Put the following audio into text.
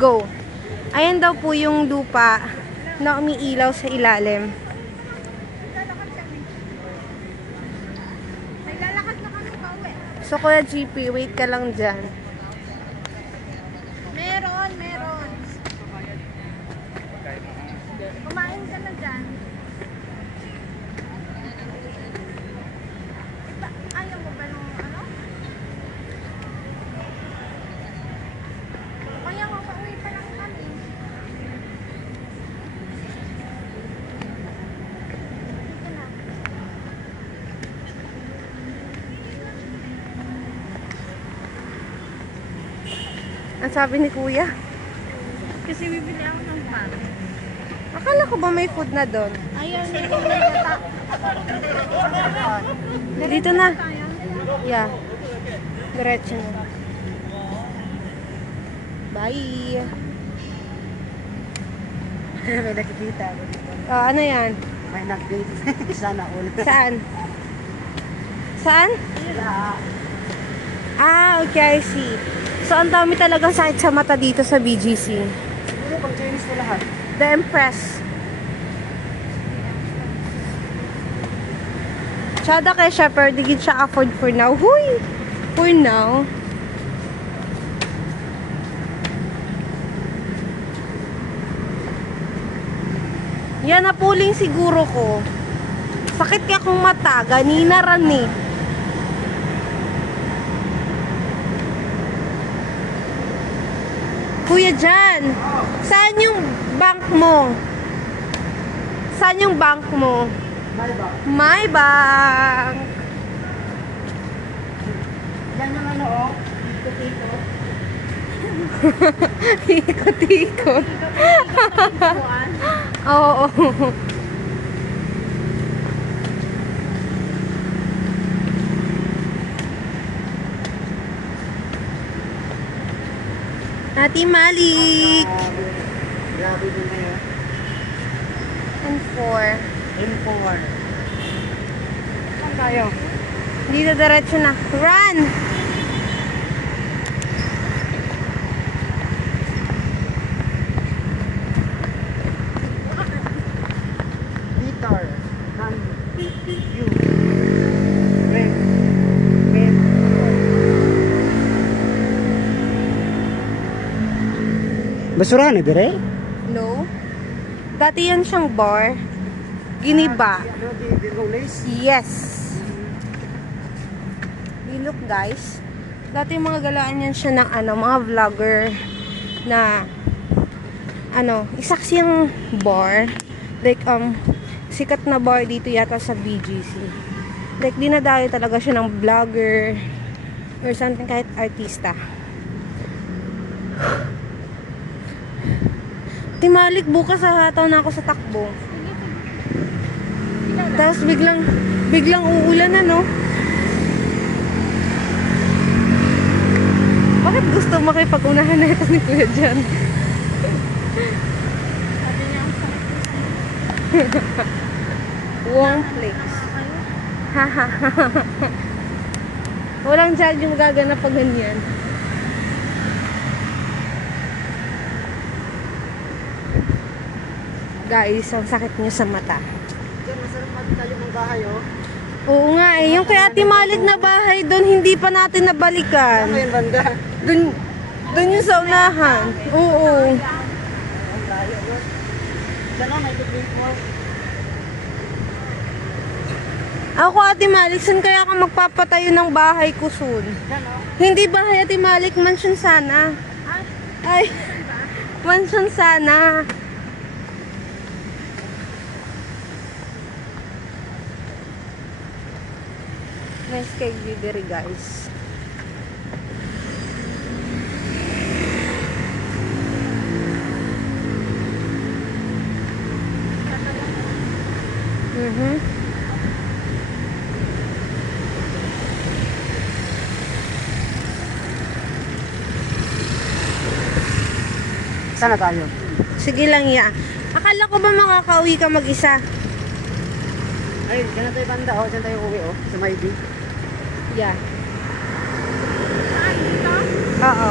Go. Ayan daw po yung lupa na umiilaw sa ilalim. So, Kuya GP, wait ka lang dyan. Meron. Kumain ka na dyan. Ayaw mo ba nung ano? Kaya nga pauwi pa lang kami. Dito na. Ang sabi ni Kuya? Kasi bibili ako ng pan. Akala ko ba may food na doon? Ayaw niya. Dito na. Yeah. Diretso na. Bye. May nakikita ako. Ano yan? May nag-date. Sana all. Saan? Saan? Ah, okay, I see. So, ang dami talagang sakit sa mata dito sa BGC. Hindi, pang Chinese na lahat. The Empress. Tsada kay Shepherd, di gid siya afford for now. Huy! For now. Yan na puling siguro ko. Sakit ka kung mata, ganina ran eh. Kuya Jan, saan yung bank mo? Saan yung bank mo? My bank. Yan yung ano, oh. Ikot-ikot. Oo. Ate Malik. Grabe din na yun. And 4. M4. Saan tayo? Dito diretso na. Run! Guitar. Hand. You. Red. Red. Basurahan na dire? No. Dati yan siyang bar. Giniba. Ano, di Rolex? Yes. Look guys. Dati yung mga galaan yan siya ng ano, mga vlogger na ano, isa kasiyang bar. Like, sikat na bar dito yata sa BGC. Like, dinadayo talaga siya ng vlogger or something, kahit artista. Timalik, bukas hahataw na ako sa takbo. Tapos biglang uulan na, no? Bakit gusto makipag-unahan na ito ni Kuya Jan? Sabi niya ang sakit. Wrong place. Haha. Walang charge yung gaganap pag ganyan. Guys, ang sakit niya sa mata. Diyan, masarap pati tayo ng bahay, oh. Oo nga eh. Yung kay Ate Malik na bahay doon, hindi pa natin nabalikan. Ano yung banda? Doon yung sa unahan. Oo. Ang layo, no? Diyan, oh, may tubig mo. Ako, Ate Malik, saan kaya ka magpapatayo ng bahay ko soon? Diyan, oh. Hindi bahay, Ate Malik, mansion sana. Ay, mansion sana. Nice kay Bidiri, guys. Sana tayo. Sige lang, ya. Akala ko ba makakauwi ka mag-isa? Ay, dyan na tayo banda, oh. Dyan tayo uwi, oh. Sa Maybe. Yeah. Saan dito? Oo.